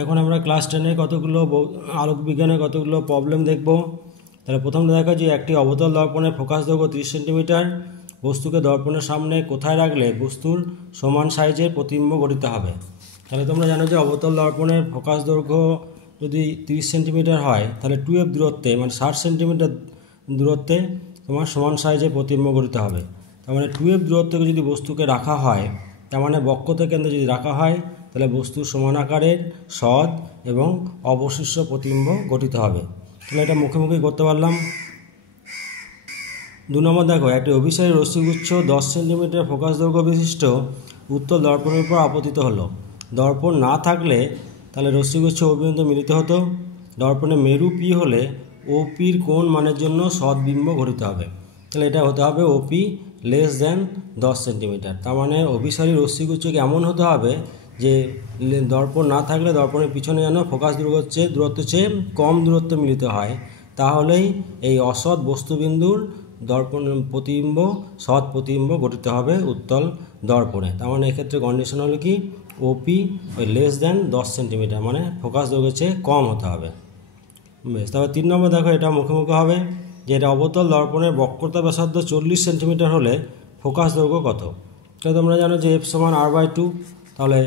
এখন আমরা ক্লাস 10 কতগুলো আলোক বিজ্ঞানের কতগুলো প্রবলেম দেখব। তাহলে প্রথমটা দেখা যে একটি অবতল দর্পণের ফোকাস দৈর্ঘ্য 30 সেন্টিমিটার, বস্তুকে দর্পণের সামনে কোথায় রাখলে বস্তুর সমান সাইজের প্রতিবিম্ব গঠিত হবে। তাহলে তোমরা জানো যে অবতল দর্পণের ফোকাস দৈর্ঘ্য যদি 30 সেন্টিমিটার হয় তাহলে 2f দূরত্বে মানে 60 সেন্টিমিটার দূরত্বে তোমার সমান সাইজের প্রতিবিম্ব গঠিত হবে। তার মানে 2f দূরত্বকে যদি বস্তুকে রাখা হয়, তার মানে বক্রতার কেন্দ্রে যদি রাখা হয় তাহলে বস্তুর সমান আকারের সৎ এবং অবশিষ্ট প্রতিবিম্ব গঠিত হবে। তাহলে এটা মুখোমুখি করতে পারলাম। 2 নম্বর দেখো, একটি অভিসারী রশ্মিগুচ্ছ 10 সেন্টিমিটার ফোকাস দৈর্ঘ্য বিশিষ্ট উত্তল দর্পণের উপর আপতিত হলো। দর্পণ না থাকলে তাহলে রশ্মিগুচ্ছ অভিমুখে মিলিত হতো। দর্পণে মেরু পি হলে ওপির কোণ মানের জন্য সৎবিম্ব গঠিত হবে। তাহলে এটা হতে হবে ওপি লেস দ্যান 10 সেন্টিমিটার। তার মানে অভিসারী রশ্মিগুচ্ছকে এমন হতে হবে যে দর্পণ না থাকলে দর্পণের পিছনে যেন ফোকাস দূরত্ব চেয়ে কম দূরত্ব মিলিত হয়, তাহলেই এই অসৎ বস্তুবিন্দুর দর্পণ প্রতিবিম্ব সৎ প্রতিবিম্ব গঠিত হবে উত্তল দর্পণে। তার মানে এক্ষেত্রে কন্ডিশন হলো কি ওপি লেস দ্যান 10 সেন্টিমিটার, মানে ফোকাস দৈর্ঘ্যের চেয়ে কম হতে হবে। বেশ, তবে 3 নম্বর দেখো, এটা মুখোমুখি হবে যে এটা অবতল দর্পণের বক্রতা ব্যাসার্ধ 40 সেন্টিমিটার হলে ফোকাস দৈর্ঘ্য কত। তাহলে তোমরা জানো যে এফ সমান r/2, তাহলে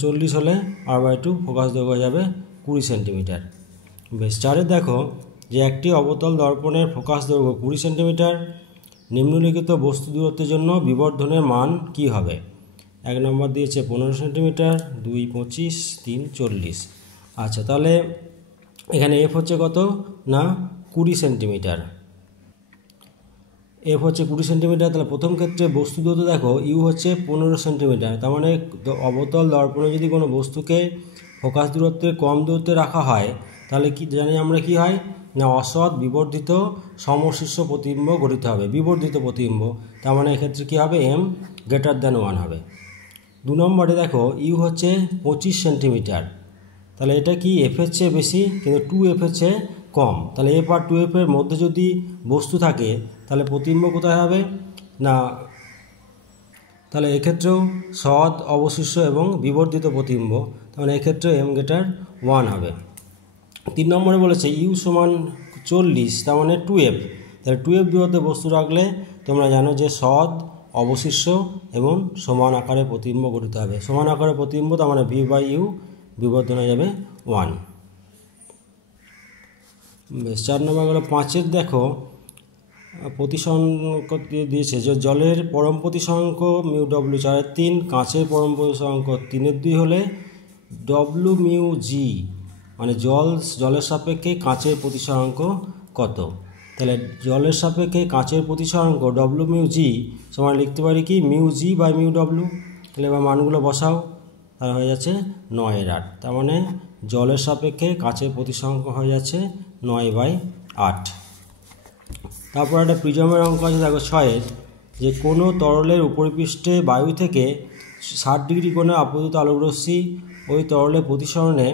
40 হলে r/2 ফোকাস দৈর্ঘ্য যাবে 20 সেন্টিমিটার। বেশ, 4 দেখো যে একটি অবতল দর্পণের ফোকাস দৈর্ঘ্য 20 সেন্টিমিটার, নিম্নলিখিত বস্তু দূরত্বের জন্য বিবর্ধনের মান কি হবে। 1 নম্বর দিয়েছে 15 সেন্টিমিটার, 2 25, 3 40। আচ্ছা, তাহলে এখানে এফ হচ্ছে কত না 20 সেন্টিমিটার, এফ হচ্ছে 20 সেন্টিমিটার। তাহলে প্রথম ক্ষেত্রে বস্তু দূরত্ব দেখো ইউ হচ্ছে 15 সেন্টিমিটার। তার মানে অবতল দর্পণে যদি কোনো বস্তুকে ফোকাস দূরত্বে কম দূরত্বে রাখা হয় তাহলে কি জানি আমরা কি হয় না অসৎ বিবর্ধিত সমশীর্ষ প্রতিবিম্ব গঠিত হবে, বিবর্ধিত প্রতিবিম্ব। তার মানে এক্ষেত্রে কী হবে এম গ্রেটার দ্যান 1 হবে। 2 নম্বরে দেখো ইউ হচ্ছে 25 সেন্টিমিটার, তাহলে এটা কি এফের চেয়ে বেশি কিন্তু 2f এর চেয়ে কম। তাহলে এফ আর 2f এর মধ্যে যদি বস্তু থাকে তাহলে প্রতিবিম্ব কোথায় হবে না, তাহলে এক্ষেত্রেও সৎ অবশিষ্ট এবং বিবর্ধিত প্রতিবিম্ব, তাহলে এক্ষেত্রে এম গ্রেটার 1 হবে। 3 নম্বরে বলেছে ইউ সমান 40, তার মানে 2f, তাহলে 2f দূরত্বে বস্তু রাখলে তোমরা জানো যে সৎ অবশিষ্ট এবং সমান আকারে প্রতিবিম্ব গঠিত হবে। সমান আকারে প্রতিবিম্ব তার মানে v/u বিবর্ধন হয়ে যাবে 1। বেশ, 4 নম্বর গেল 5 দেখো প্রতিসংখ্য দিয়েছে যে জলের পরম প্রতিসংখ্য μw 4/3, কাঁচের পরম প্রতিসংখ্য 3/2 হলে w/μg মানে জলের সাপেক্ষে কাঁচের প্রতিসংখ্য কত। তাহলে জলের সাপেক্ষে কাঁচের প্রতিসংখ্য w/μg সমান লিখতে পারি কি μg/μw। তাহলে এবার মানগুলো বসাও, তাহলে হয়ে যাচ্ছে 9/8। তার মানে জলের সাপেক্ষে কাঁচের প্রতিসংখ্য হয়ে যাচ্ছে 9/8। তারপর একটা প্রিজমের অঙ্ক আছে দেখো 6 যে কোনো তরলের উপরিপৃষ্ঠে বায়ু থেকে 60 ডিগ্রি কোণে আপতিত আলোকরশ্মি ওই তরলের প্রতিসরণে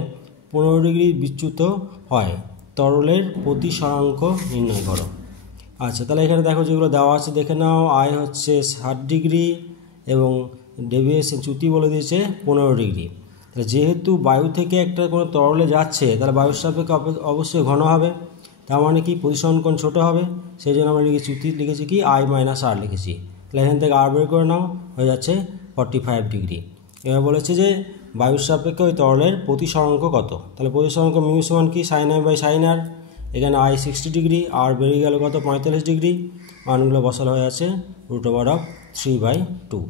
15 ডিগ্রি বিচ্যুত হয়, তরলের প্রতিসরাঙ্ক নির্ণয় করো। আচ্ছা, তাহলে এখানে দেখো যেগুলো দেওয়া আছে দেখে নাও। আয় হচ্ছে 60 ডিগ্রি এবং ডেভিয়েশন চ্যুতি বলে দিয়েছে 15 ডিগ্রি। তাহলে যেহেতু বায়ু থেকে একটা কোনো তরলে যাচ্ছে তাহলে বায়ুর সাপেক্ষে অবশ্যই ঘন হবে, তার মানে কি প্রতিসরণ কোণ ছোটো হবে, সেই জন্য আমরা চ্যুতি লিখেছি কি I-R লিখেছি। তাহলে এখান থেকে আর বের করে নাও, হয়ে যাচ্ছে 45 ডিগ্রি। এবার বলেছে যে বায়ুর সাপেক্ষে ওই তরলের প্রতিসরাঙ্ক কত। তাহলে প্রতিসরাঙ্ক মিউ সমান কি sin I/sin r, এখানে I 60 ডিগ্রি, আর বেরিয়ে গেল কত 45 ডিগ্রি। মানগুলো বসানো হয়ে আছে √3/2।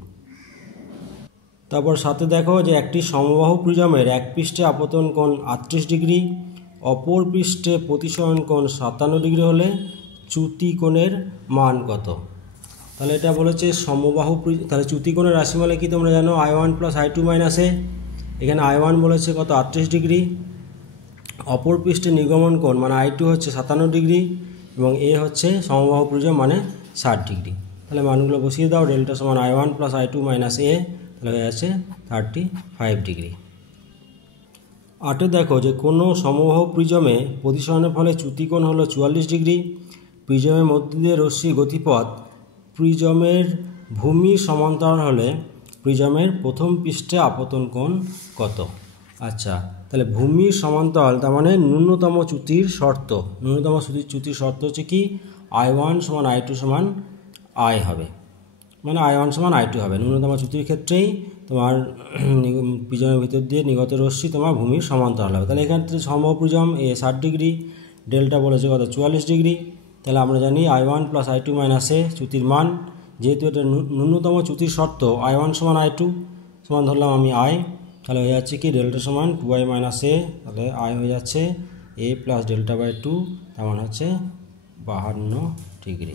তারপর সাথে দেখো যে একটি সমবাহু প্রিজমের এক পৃষ্ঠে আপতন কোণ 38 ডিগ্রি, অপর পৃষ্ঠে প্রতিসরণ কোণ 57 ডিগ্রি হলে চ্যুতি কোণের মান কত। তাহলে এটা বলেছে সমবাহু, তাহলে চ্যুতি কোণের রাশিমালা কি তোমরা জানো I1 + I2 - a। এখানে I1 বলেছে কত 38 ডিগ্রি, অপর পৃষ্ঠে নির্গমন কোণ মানে I2 হচ্ছে 57 ডিগ্রি এবং এ হচ্ছে সমবাহু প্রিজম মানে 60 ডিগ্রি। তাহলে মানগুলো বসিয়ে দাও, ডেল্টা সমান I1 + I2 - a, তাহলে হয়ে যাচ্ছে 35 ডিগ্রি। 8 দেখো যে কোনো সমবাহু প্রিজমে প্রতিসরণের ফলে চ্যুতি কোণ হলো 44 ডিগ্রি, প্রিজমের মধ্য দিয়ে রশ্মির গতিপথ প্রিজমের ভূমির সমান্তরাল হলে প্রিজমের প্রথম পৃষ্ঠে আপতন কোণ কত। আচ্ছা, তাহলে ভূমির সমান্তরাল তার মানে ন্যূনতম চ্যুতির শর্ত, ন্যূনতম চ্যুতির শর্ত হচ্ছে কি I1 সমান I2 সমান I হবে, মানে I1 সমান I2 হবে। ন্যূনতম চ্যুতির ক্ষেত্রেই তোমার প্রিজমের ভিতর দিয়ে নিগত রশ্মি তোমার ভূমির সমান্তরাল হবে। তাহলে এখান থেকে সমবাহু প্রিজম এ 60 ডিগ্রি, ডেল্টা বলেছে কত 44 ডিগ্রি। তাহলে আমরা জানি I1 প্লাস I2 মাইনাস এ চ্যুতির মান, যেহেতু এটা ন্যূনতম চ্যুতির শর্ত I1 সমান I2 সমান ধরলাম আমি I, তাহলে হয়ে যাচ্ছে কি ডেল্টা সমান 2I মাইনাস এ, তাহলে I হয়ে যাচ্ছে এ প্লাস ডেল্টা বাই 2, তার মানে হচ্ছে 52 ডিগ্রি।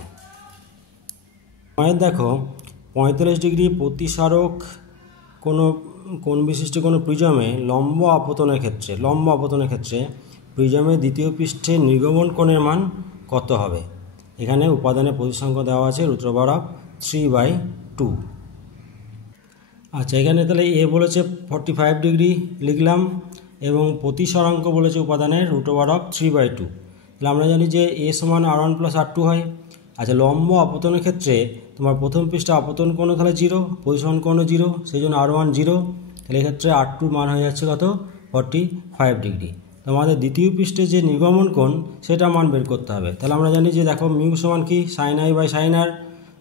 দেখো 45 ডিগ্রি প্রতিসারক কোনো কোণ বিশিষ্ট কোনো প্রিজমে লম্ব আপতনের ক্ষেত্রে প্রিজমের দ্বিতীয় পৃষ্ঠে নির্গমন কোণের মান কত হবে? এখানে উপাদানের প্রতিসংখ্য দেওয়া আছে √3/2। আচ্ছা, এখানে তাহলে এ বলেছে 45 ডিগ্রি লিখলাম এবং প্রতিসরাঙ্ক বলেছে উপাদানের √3/2। তাহলে আমরা জানি যে এ সমান R1 প্লাস R2 হয়। আচ্ছা, লম্ব আপতনের ক্ষেত্রে তোমার প্রথম পৃষ্ঠে আপতন কোণ তাহলে 0, প্রতিসরণ কোণও 0, সেই জন্য R1 0। তাহলে এক্ষেত্রে R2 মান হয়ে যাচ্ছে কত 45 ডিগ্রি। তোমাদের দ্বিতীয় পৃষ্ঠে যে নির্গমন কোণ সেটা মান বের করতে হবে। তাহলে আমরা জানি যে দেখো মিউ সমান কি sine I by sine R,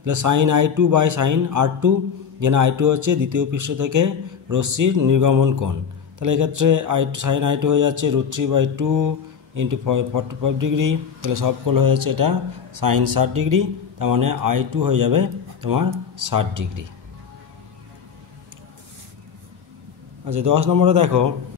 তাহলে sine I2 by sine R2, যেখানে I2 হচ্ছে দ্বিতীয় পৃষ্ঠ থেকে রশ্মির নির্গমন কোণ। তাহলে এক্ষেত্রে সাইন I2 হয়ে যাচ্ছে √3/2 ইন্টু 45 ডিগ্রি, তাহলে সব কোণ হয়ে যাচ্ছে এটা সাইন 60 ডিগ্রি, তার মানে I2 হয়ে যাবে তোমার 60 ডিগ্রি। আচ্ছা, 10 নম্বরে দেখো